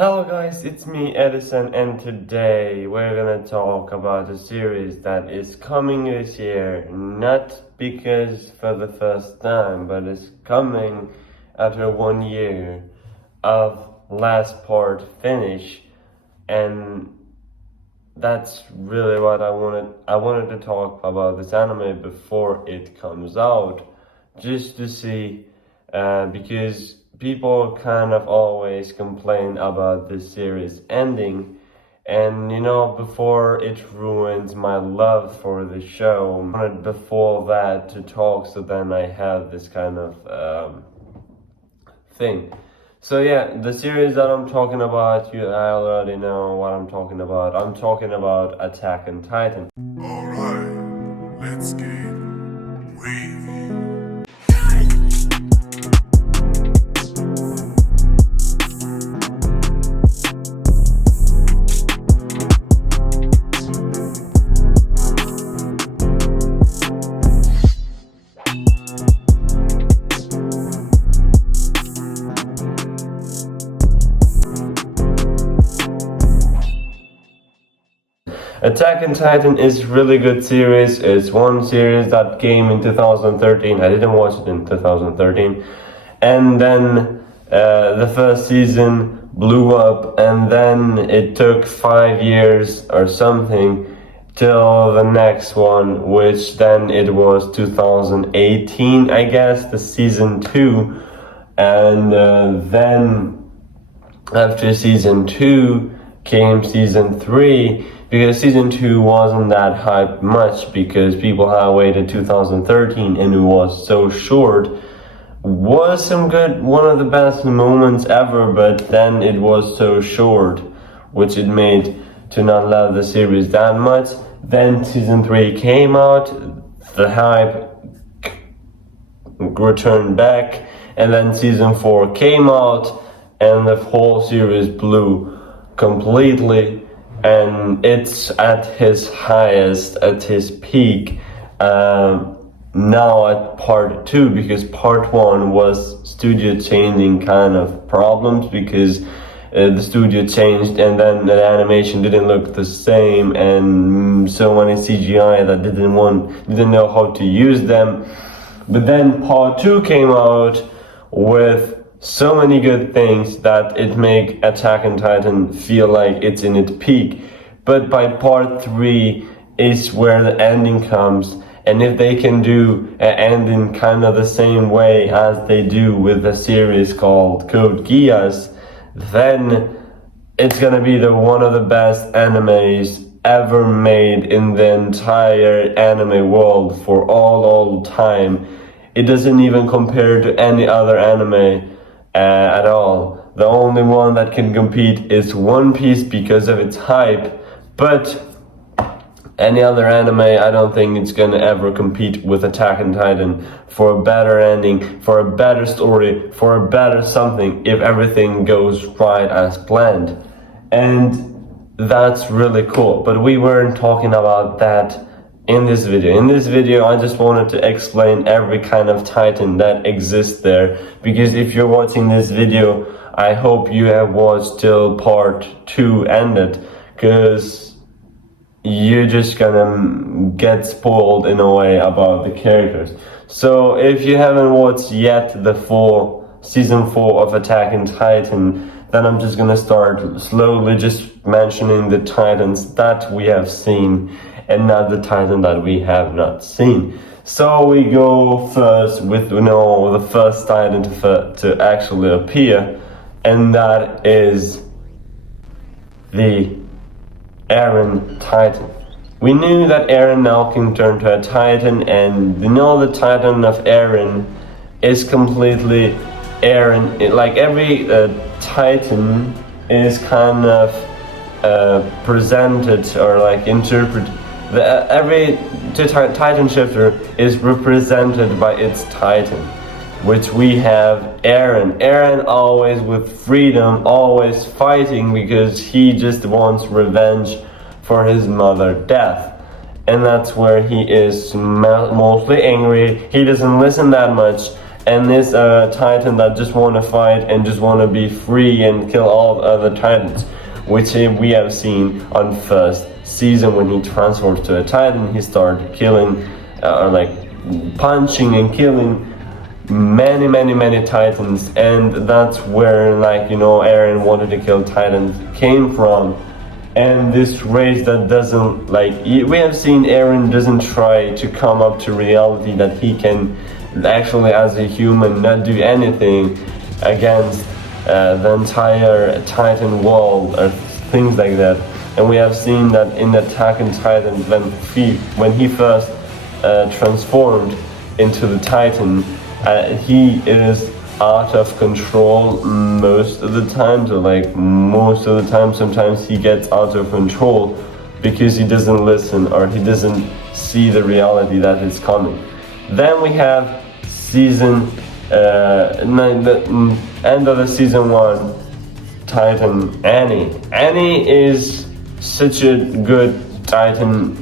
Hello guys, it's me Edison, and today we're gonna talk about a series that is coming this year, not because for the first time, but it's coming after 1 year of last part finish, and that's really what I wanted to talk about this anime before it comes out, just to see, because people kind of always complain about this series ending, and before it ruins my love for the show, I wanted before that to talk, so then I have this kind of thing. So yeah, the series that I'm talking about, I already know what I'm talking about. I'm talking about Attack on Titan. Alright, let's get wavy. Attack on Titan is really good series. It's one series that came in 2013. I didn't watch it in 2013. And then the first season blew up, and then it took 5 years or something till the next one, which then it was 2018, I guess, the season 2. And then after season 2 came season 3, because season 2 wasn't that hyped much because people had waited 2013 and it was so short. Was some good, one of the best moments ever, but then it was so short, which it made to not love the series that much. Then season 3 came out, the hype returned back, and then season 4 came out and the whole series blew completely, and it's at his highest, at his peak now at part 2, because part 1 was studio changing kind of problems, because the studio changed and then the animation didn't look the same, and so many CGI that didn't know how to use them. But then part 2 came out with so many good things that it make Attack on Titan feel like it's in its peak. But by part 3 is where the ending comes, and if they can do an ending kind of the same way as they do with a series called Code Geass, then it's gonna be one of the best animes ever made in the entire anime world for all time. It doesn't even compare to any other anime at all. The only one that can compete is One Piece because of its hype, but any other anime, I don't think it's gonna ever compete with Attack on Titan for a better ending, for a better story, for a better something, if everything goes right as planned. And that's really cool, but we weren't talking about that in this video. In this video, I just wanted to explain every kind of Titan that exists there, because if you're watching this video, I hope you have watched till part 2 ended, because you're just gonna get spoiled in a way about the characters. So if you haven't watched yet the full season 4 of Attack on Titan, then I'm just gonna start slowly just mentioning the Titans that we have seen and not the Titan that we have not seen. So we go first with the first Titan to actually appear, and that is the Eren Titan. We knew that Eren now can turn to a Titan, and the Titan of Eren is completely Eren. Like every Titan is kind of presented or like interpreted. Every Titan shifter is represented by its Titan, which we have Eren. Eren always with freedom, always fighting, because he just wants revenge for his mother's death. And that's where he is mostly angry. He doesn't listen that much, and is a Titan that just want to fight and just want to be free and kill all other Titans, which we have seen on first season. When he transforms to a Titan, he started killing, like punching and killing many Titans, and that's where, like, you know, Eren wanted to kill Titans came from. And this race that doesn't, like, we have seen Eren doesn't try to come up to reality that he can actually, as a human, not do anything against the entire Titan world or things like that. And we have seen that in Attack on Titan, when he first transformed into the Titan, he is out of control most of the time. So, like, most of the time, sometimes he gets out of control because he doesn't listen or he doesn't see the reality that is coming. Then we have season 9, the end of the season 1, Titan Annie. Annie is such a good Titan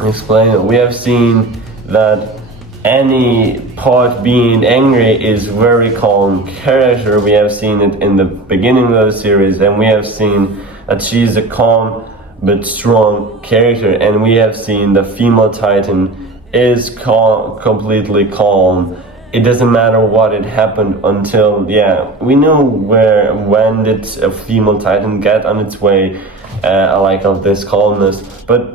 explainer. We have seen that Annie, part being angry, is very calm character. We have seen it in the beginning of the series, and we have seen that she's a calm but strong character. And we have seen the female Titan is completely calm. It doesn't matter what had happened until, we know when did a female Titan get on its way, like, of this calmness. But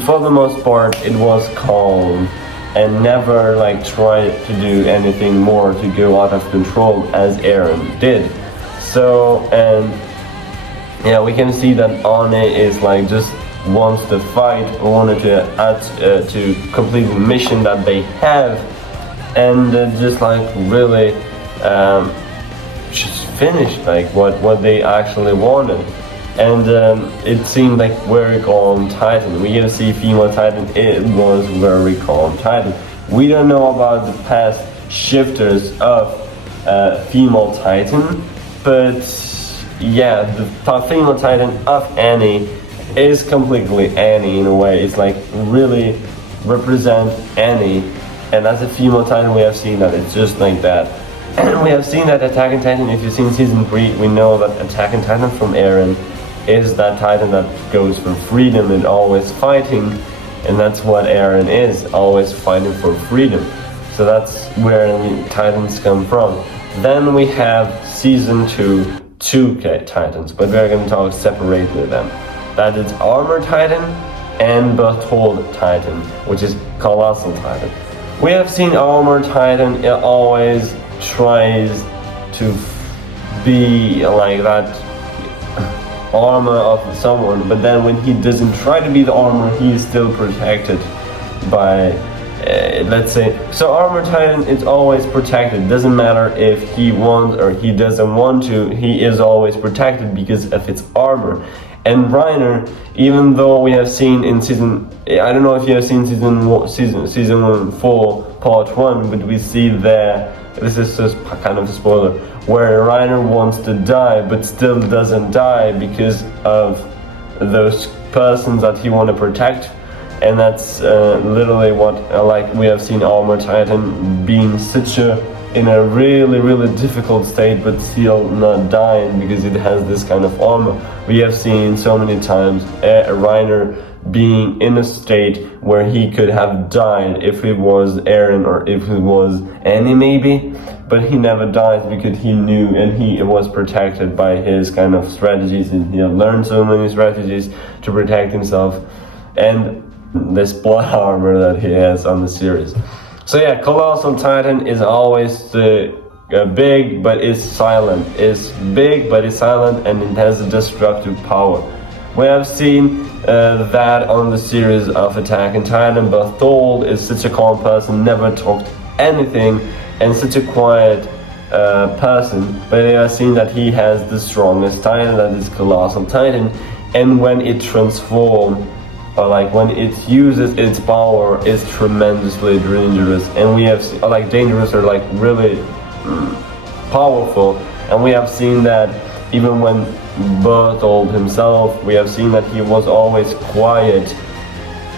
for the most part, it was calm and never, like, tried to do anything more to go out of control as Eren did. So, and we can see that Anne is, like, just wants to fight, wanted to add to complete the mission that they have, and just, like, really just finished, like, what they actually wanted. And it seemed like very calm Titan. We can see female Titan, it was very calm Titan. We don't know about the past shifters of female Titan, but the female Titan of Annie is completely Annie in a way. It's like really represent Annie, and as a female Titan we have seen that it's just like that. And we have seen that Attack on Titan, if you've seen season 3, we know that Attack on Titan from Eren is that Titan that goes for freedom and always fighting, and that's what Eren is, always fighting for freedom. So that's where Titans come from. Then we have season 2 Titans, but we're going to talk separately them. That is Armor Titan and Berthold Titan, which is Colossal Titan. We have seen Armor Titan, it always tries to be like that armor of someone, but then when he doesn't try to be the armor, he is still protected by, let's say, so Armor Titan is always protected. Doesn't matter if he wants or he doesn't want to, he is always protected because of its armor. And Reiner, even though we have seen in season, I don't know if you have seen season 4 part 1, but we see there, this is just kind of a spoiler, where Reiner wants to die but still doesn't die because of those persons that he want to protect. And that's literally what, like, we have seen Armor Titan being in a really difficult state but still not dying because it has this kind of armor. We have seen so many times Reiner being in a state where he could have died if it was Eren or if it was Annie maybe, but he never died because he knew and he was protected by his kind of strategies, and he had learned so many strategies to protect himself and this blood armor that he has on the series. So Colossal Titan is always big but is silent. It's big but is silent, and it has a destructive power. We have seen that on the series of Attack on Titan. Berthold is such a calm person, never talked anything, and such a quiet person. But we have seen that he has the strongest Titan, that is Colossal Titan, and when it transforms, or like when it uses its power, it's tremendously dangerous. And we have dangerous or like really powerful. And we have seen that even when Berthold himself, we have seen that he was always quiet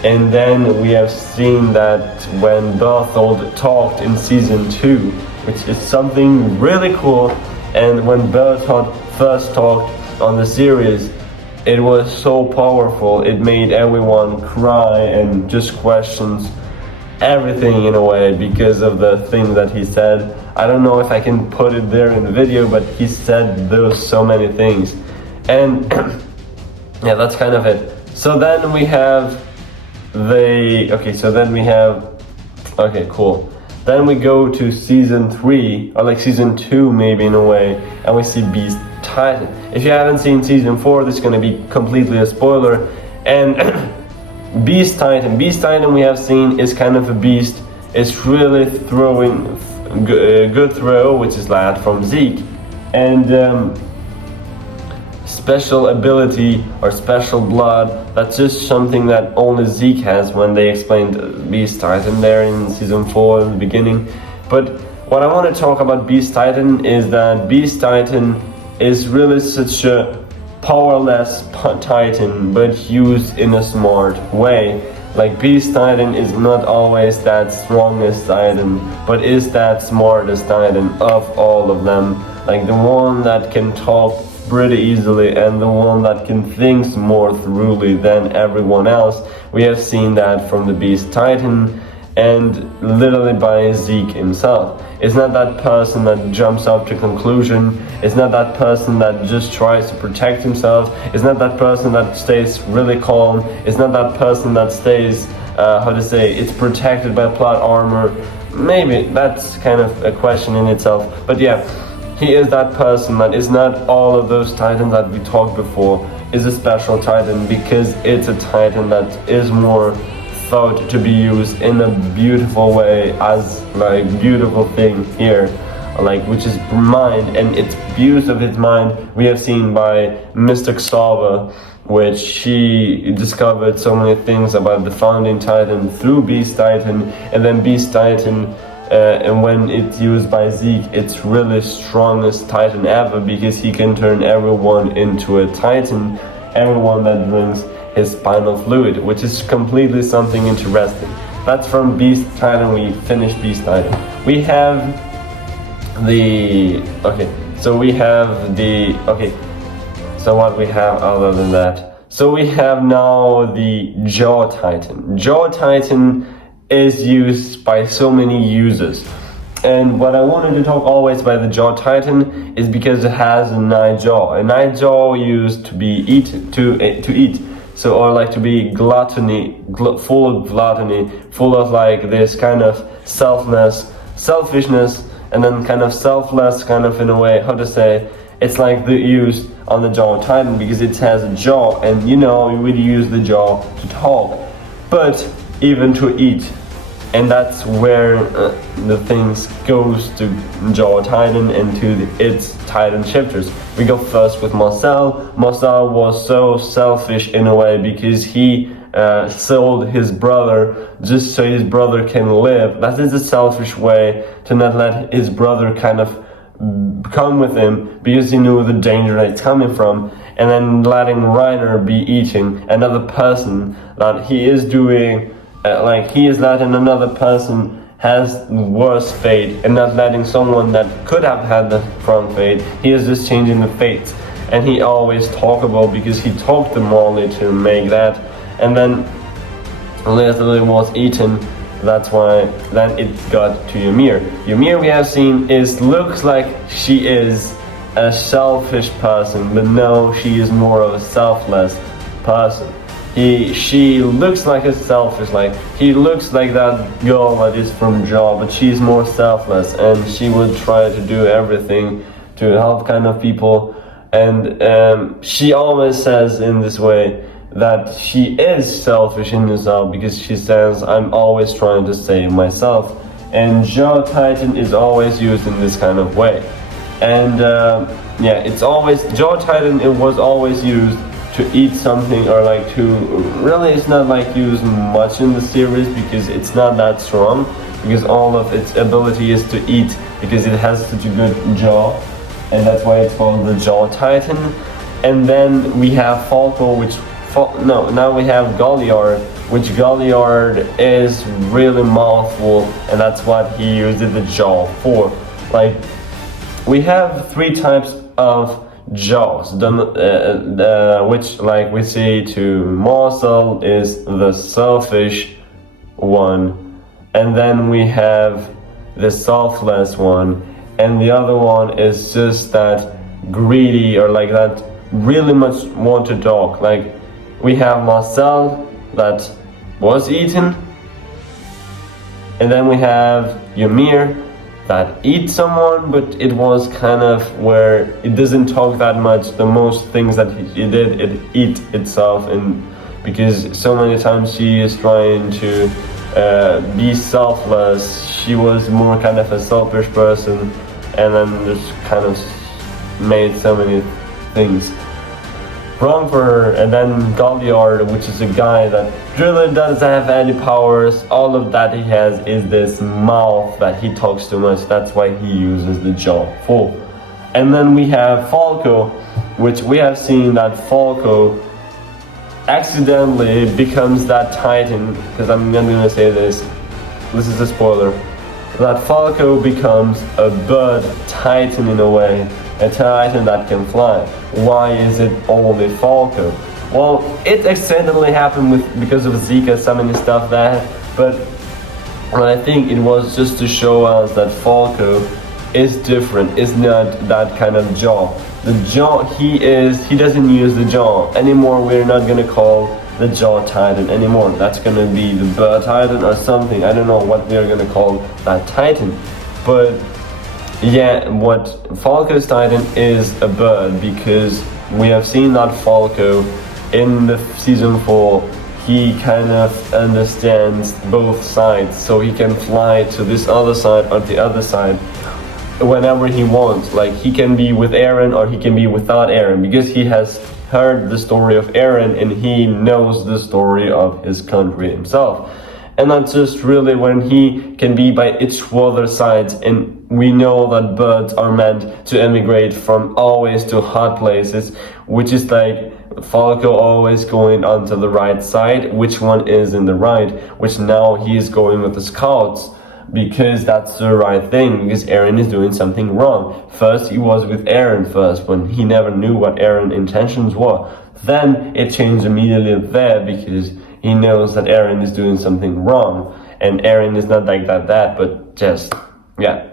And then we have seen that when Berthold talked in season 2, which is something really cool. And when Berthold first talked on the series, it was so powerful. It made everyone cry and just questions everything in a way because of the thing that he said. I don't know if I can put it there in the video, but he said those so many things. And yeah, that's kind of it. So then we have okay, cool. Then we go to season 3, or like season 2 maybe in a way, and we see Beast Titan. If you haven't seen season 4, this is going to be completely a spoiler. And Beast Titan we have seen is kind of a beast. It's really throwing good throw, which is that from Zeke. And special ability or special blood, that's just something that only Zeke has when they explained Beast Titan there in season 4 in the beginning. But what I want to talk about Beast Titan is that Beast Titan is really such a powerless Titan, but used in a smart way. Like Beast Titan is not always that strongest Titan, but is that smartest Titan of all of them. Like the one that can talk pretty easily and the one that can think more thoroughly than everyone else. We have seen that from the Beast Titan and literally by Zeke himself. It's not that person that jumps up to conclusion. It's not that person that just tries to protect himself. It's not that person that stays really calm. It's not that person that stays, it's protected by plot armor. Maybe that's kind of a question in itself. But yeah, he is that person that is not all of those Titans that we talked before. Is a special Titan because it's a Titan that is more thought to be used in a beautiful way, as like beautiful thing here, like which is mind, and its use of its mind we have seen by Mystic Sava, which she discovered so many things about the founding Titan through Beast Titan, and then Beast Titan, and when it's used by Zeke, it's really strongest Titan ever because he can turn everyone into a Titan, everyone that drinks his spinal fluid, which is completely something interesting. That's from Beast Titan. We finished Beast Titan. We have so what we have other than that? So we have now the Jaw Titan. Jaw Titan is used by so many users. And what I wanted to talk always by the Jaw Titan is because it has a night jaw. A night jaw used to be to eat. So, or like to be gluttony, full of gluttony, full of like this kind of selfishness, and then kind of selfless, kind of in a way, how to say, it's like the use on the Jaw Titan because it has a jaw, and you know, you would use the jaw to talk, but even to eat. And that's where the things goes to Jaw Titan and to its Titan shifters. We go first with Marcel. Marcel was so selfish in a way because he sold his brother just so his brother can live. That is a selfish way to not let his brother kind of come with him because he knew the danger that it's coming from, and then letting Reiner be eating another person that he is doing. He is letting another person has worse fate and not letting someone that could have had the front fate. He is just changing the fates, and he always talk about because he talked to Molly to make that, and then Leslie was eaten. That's why then it got to Ymir. Ymir we have seen looks like she is a selfish person, but no, she is more of a selfless person. She looks like a selfish, like he looks like that girl that is from Jaw, but she's more selfless, and she would try to do everything to help kind of people. And she always says in this way that she is selfish in herself because she says, I'm always trying to save myself. And Jaw Titan is always used in this kind of way. And it's always Jaw Titan. It was always used to eat something, or like to really, it's not like used much in the series because it's not that strong, because all of its ability is to eat because it has such a good jaw, and that's why it's called the Jaw Titan. And then we have Falco, now we have Goliard, which Galliard is really mouthful, and that's what he used the jaw for. Like, we have three types of jaws, which, like we say to Marcel, is the selfish one, and then we have the selfless one, and the other one is just that greedy, or like that really much want to talk. Like, we have Marcel that was eaten, and then we have Ymir that eats someone, but it was kind of where it doesn't talk that much. The most things that he did, it eat itself, and because so many times she is trying to be selfless, she was more kind of a selfish person, and then just kind of made so many things wrong for her. And then Galliard, which is a guy that really doesn't have any powers, all of that he has is this mouth that he talks too much, that's why he uses the jaw for. And then we have Falco, which we have seen that Falco accidentally becomes that Titan, because I'm not gonna say this is a spoiler, that Falco becomes a bird Titan in a way, a Titan that can fly. Why is it only Falco? Well, it accidentally happened because of Zika, so many stuff that, but I think it was just to show us that Falco is different, is not that kind of jaw. The jaw, he doesn't use the jaw anymore. We're not gonna call the jaw Titan anymore. That's gonna be the bird Titan or something. I don't know what we're gonna call that Titan, but yeah, what Falco's Titan is a bird, because we have seen that Falco in the season 4, he kind of understands both sides, so he can fly to this other side or the other side whenever he wants. Like, he can be with Eren or he can be without Eren, because he has heard the story of Eren and he knows the story of his country himself. And that's just really when he can be by each other sides, and we know that birds are meant to emigrate from always to hot places, which is like Falco always going onto the right side. Which one is in the right? Which now he is going with the scouts, because that's the right thing, because Eren is doing something wrong. First he was with Eren first, when he never knew what Eren's intentions were. Then it changed immediately there, because he knows that Eren is doing something wrong, and Eren is not like that, but just, yeah.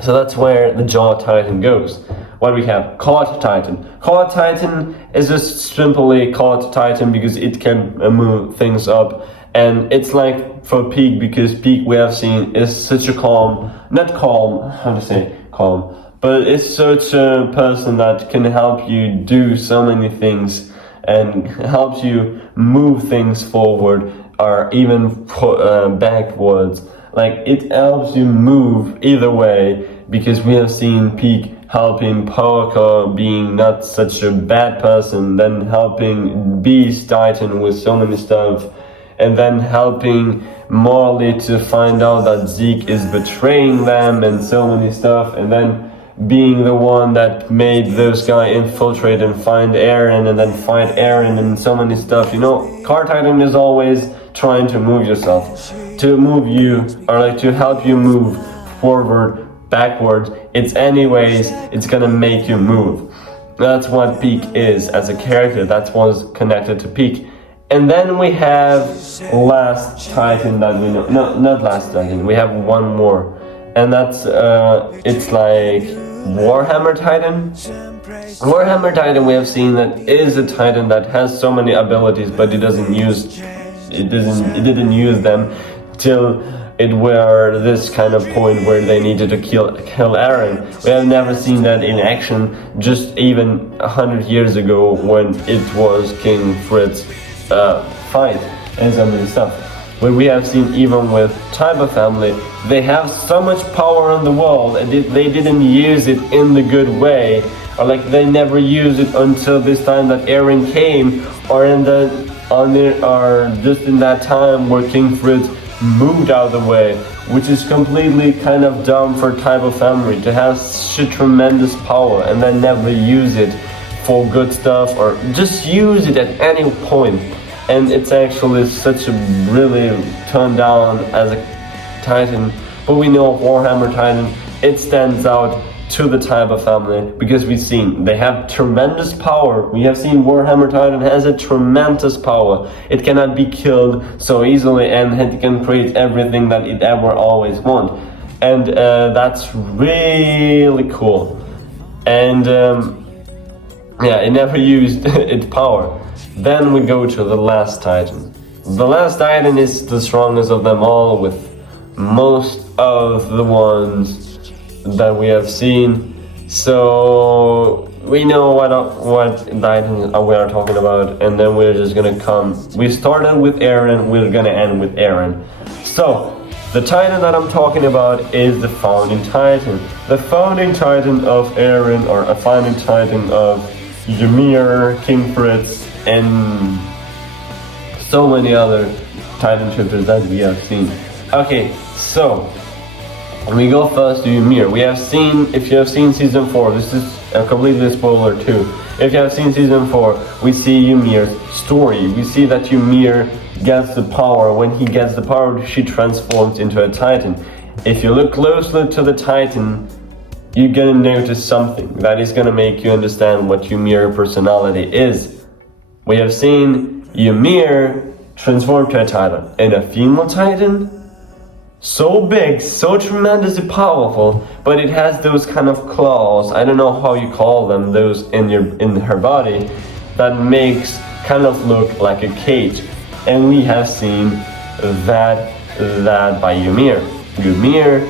So that's where the jaw Titan goes. What we have, caught Titan. Caught Titan is just simply caught Titan because it can move things up, and it's like for Peak, because Peak we have seen is such a calm, but it's such a person that can help you do so many things and helps you move things forward or even backwards. Like, it helps you move either way, because we have seen Peak helping Parker being not such a bad person, then helping Beast Titan with so many stuff, and then helping Marley to find out that Zeke is betraying them and so many stuff, and then being the one that made those guys infiltrate and find Eren and then fight Eren and so many stuff. You know, Car Titan is always trying to move yourself, to move you, or like to help you move forward, backwards. It's gonna make you move. That's what Peak is as a character. That's what's connected to Peak. And then we have last Titan that we know. No, not last Titan. We have one more. And that's, it's like Warhammer Titan. Warhammer Titan, we have seen that is a Titan that has so many abilities, but it didn't use them till it were this kind of point where they needed to kill Eren. We have never seen that in action, just even 100 years ago when it was King Fritz fight and so many stuff. But we have seen even with Tiber family, they have so much power in the world and they didn't use it in the good way, or like they never used it until this time that Eren came, or just in that time where King Fritz moved out of the way, which is completely kind of dumb for Tiber family to have such tremendous power and then never use it for good stuff, or just use it at any point. and it's actually such a really turned down as a Titan. But we know Warhammer Titan, it stands out to the type of family because we've seen they have tremendous power. We have seen Warhammer Titan has a tremendous power. It cannot be killed so easily, and it can create everything that it ever always want, and that's really cool. And yeah, it never used its power. Then we go to the last Titan. The last Titan is the strongest of them all, with most of the ones that we have seen. So we know what Titan we are talking about, and then we're just gonna come. We started with Aaron, we're gonna end with Aaron. So the Titan that I'm talking about is the founding Titan. The founding Titan of Aaron, or a founding Titan of Ymir, King Fritz, and so many other Titan shifters that we have seen. Okay, so we go first to Ymir. We have seen, if you have seen season 4, this is a completely spoiler too. If you have seen season 4, we see Ymir's story. We see that Ymir gets the power. When he gets the power, she transforms into a Titan. If you look closely to the Titan, you're gonna notice something that is gonna make you understand what Ymir's personality is. We have seen Ymir transform to a Titan, and a female Titan, so big, so tremendously powerful, but it has those kind of claws, I don't know how you call them, those in her body, that makes kind of look like a cage. And we have seen that by Ymir. Ymir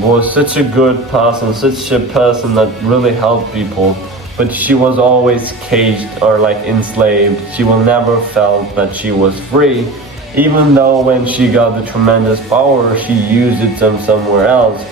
was such a good person, such a person that really helped people, but she was always caged or like enslaved. She will never felt that she was free. Even though when she got the tremendous power, she used it somewhere else,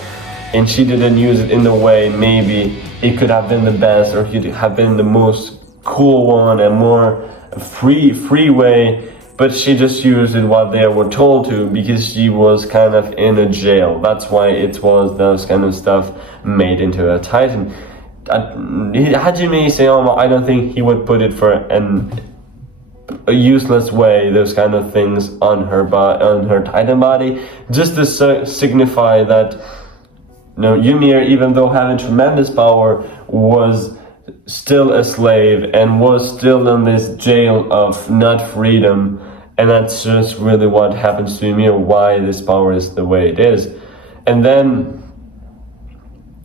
and she didn't use it in the way maybe it could have been the best, or it could have been the most cool one and more free way, but she just used it what they were told to, because she was kind of in a jail. That's why it was those kind of stuff made into a Titan. Hajime Isayama, I don't think he would put it for a useless way, those kind of things on her Titan body, just to signify that Ymir, even though having tremendous power, was still a slave and was still in this jail of not freedom. And that's just really what happens to Ymir, why this power is the way it is. And then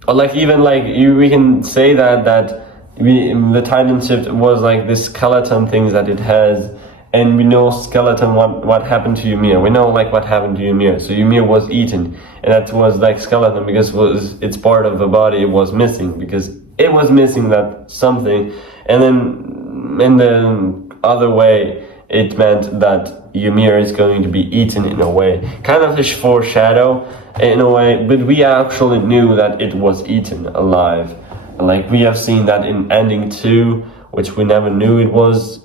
we can say that the Titan shift was like this skeleton things that it has, and we know skeleton what happened to Ymir. We know like what happened to Ymir. So Ymir was eaten, and that was like skeleton because it's part of the body it was missing, because it was missing that something. And then in the other way, it meant that Ymir is going to be eaten in a way, kind of a foreshadow in a way, but we actually knew that it was eaten alive. Like we have seen that in ending 2, which we never knew it was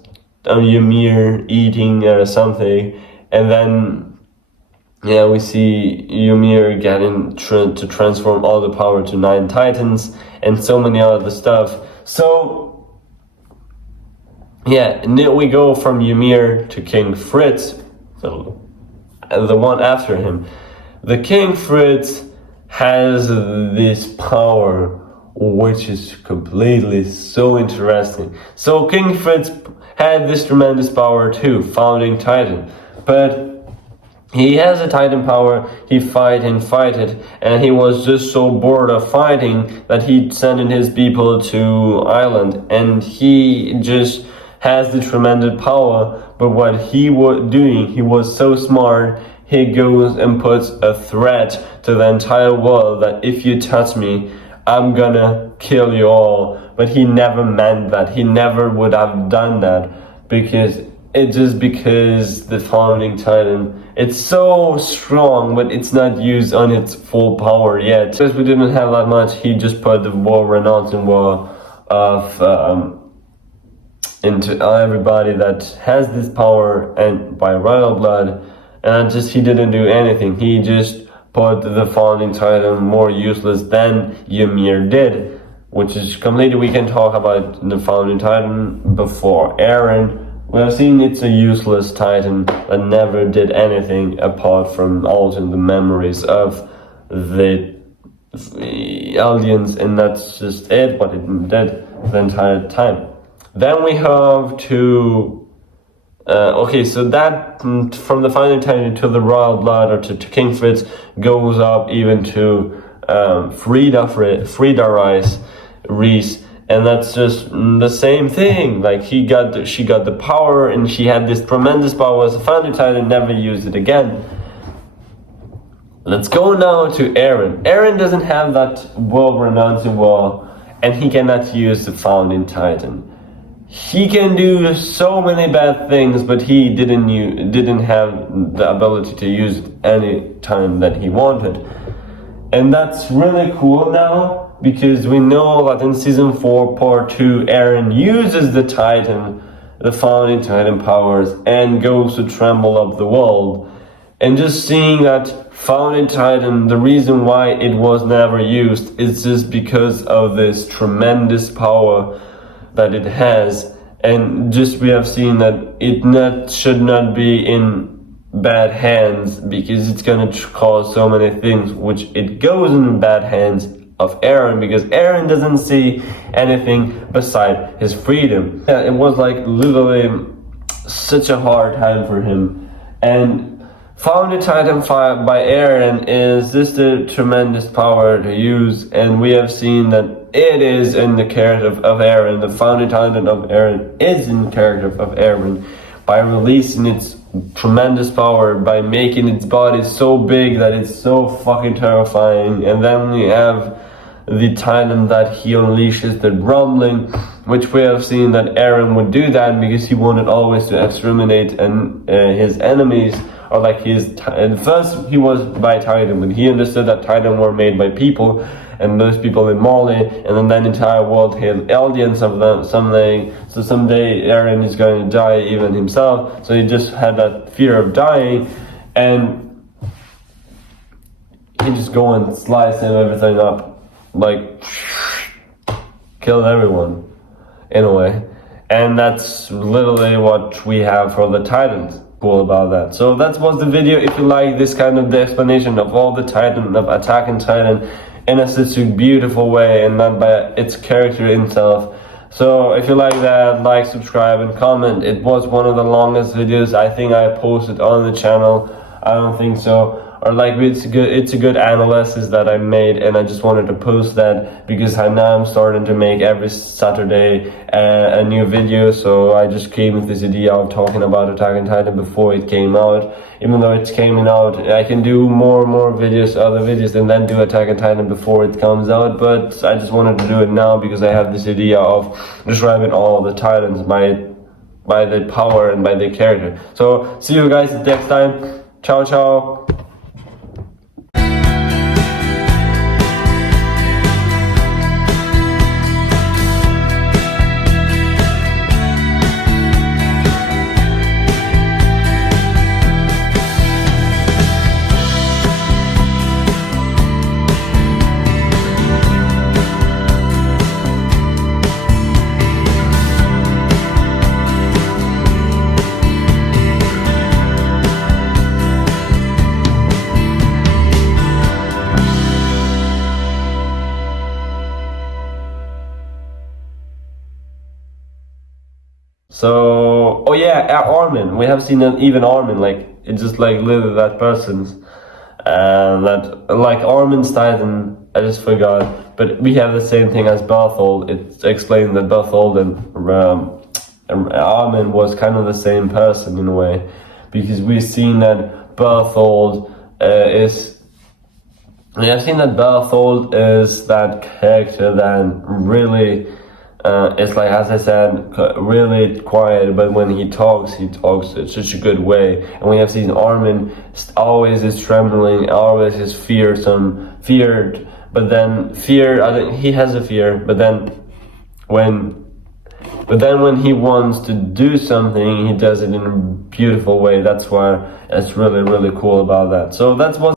Ymir eating or something. And then we see Ymir getting to transform all the power to 9 Titans and so many other stuff. So we go from Ymir to King Fritz, the one after him. The King Fritz has this power, which is completely so interesting. So King Fritz had this tremendous power too, founding Titan, but he has a Titan power, he fight it, and he was just so bored of fighting that he sent in his people to island, and he just has the tremendous power. But what he was doing, he was so smart, he goes and puts a threat to the entire world that if you touch me, I'm gonna kill you all. But he never meant that. He never would have done that, because the founding Titan, it's so strong, but it's not used on its full power yet. Because we didn't have that much, he just put the war renouncing war of into everybody that has this power and by royal blood, and he didn't do anything. He just put the founding Titan more useless than Ymir did, which is completely, we can talk about the founding Titan before Aaron, we have seen it's a useless Titan that never did anything apart from altering the memories of the aliens, and that's just it, what it did the entire time. Then we have to okay, so that from the Founding Titan to the Royal Blood, or to King Fritz, goes up even to Frida Reese, and that's just the same thing. Like she got the power, and she had this tremendous power as a Founding Titan, never used it again. Let's go now to Eren. Eren doesn't have that world-renowned war, and he cannot use the Founding Titan. He can do so many bad things, but he didn't have the ability to use it any time that he wanted. And that's really cool now, because we know that in Season 4, Part 2, Eren uses the Titan, the Founding Titan powers, and goes to tremble up the world. And just seeing that Founding Titan, the reason why it was never used is just because of this tremendous power that it has, and just we have seen that it should not be in bad hands, because it's gonna cause so many things, which it goes in bad hands of Eren, because Eren doesn't see anything beside his freedom. Yeah, it was like literally such a hard time for him. And Founding Titan fight by Eren is just a tremendous power to use, and we have seen that it is in the character of Eren. The Founding Titan of Eren is in the character of Eren, by releasing its tremendous power, by making its body so big that it's so fucking terrifying. And then we have the Titan that he unleashes, the rumbling, which we have seen that Eren would do that because he wanted always to exterminate his enemies, or like and first he was by Titan, but he understood that Titan were made by people, and those people in Mali, and then that entire world had aliens of them someday. So someday Eren is going to die even himself, so he just had that fear of dying, and he just go and slice everything up, like kill everyone in a way. And that's literally what we have for the Titans. Cool about that. So that was the video. If you like this kind of the explanation of all the Titan, of Attack on Titan, in a such a beautiful way, and not by its character itself. So if you like that, like, subscribe, and comment. It was one of the longest videos I think I posted on the channel. I don't think so. Or like, it's a good analysis that I made, and I just wanted to post that because now I'm starting to make every Saturday a new video. So I just came with this idea of talking about Attack on Titan before it came out. Even though it's coming out, I can do more videos, other videos, and then do Attack on Titan before it comes out. But I just wanted to do it now because I have this idea of describing all the Titans by the power and by the character. So see you guys next time. Ciao, ciao. So, oh yeah, Armin. We have seen even Armin, like, it's just like literally that person's. That, like Armin's Titan, I just forgot. But we have the same thing as Berthold. It's explained that Berthold and Armin was kind of the same person in a way. Because we've seen that Berthold is that character that really it's like, as I said, really quiet, but when he talks in such a good way. And we have seen Armin always is trembling, always is feared, but then he has a fear, but then when he wants to do something, he does it in a beautiful way. That's why it's really, really cool about that. So that's what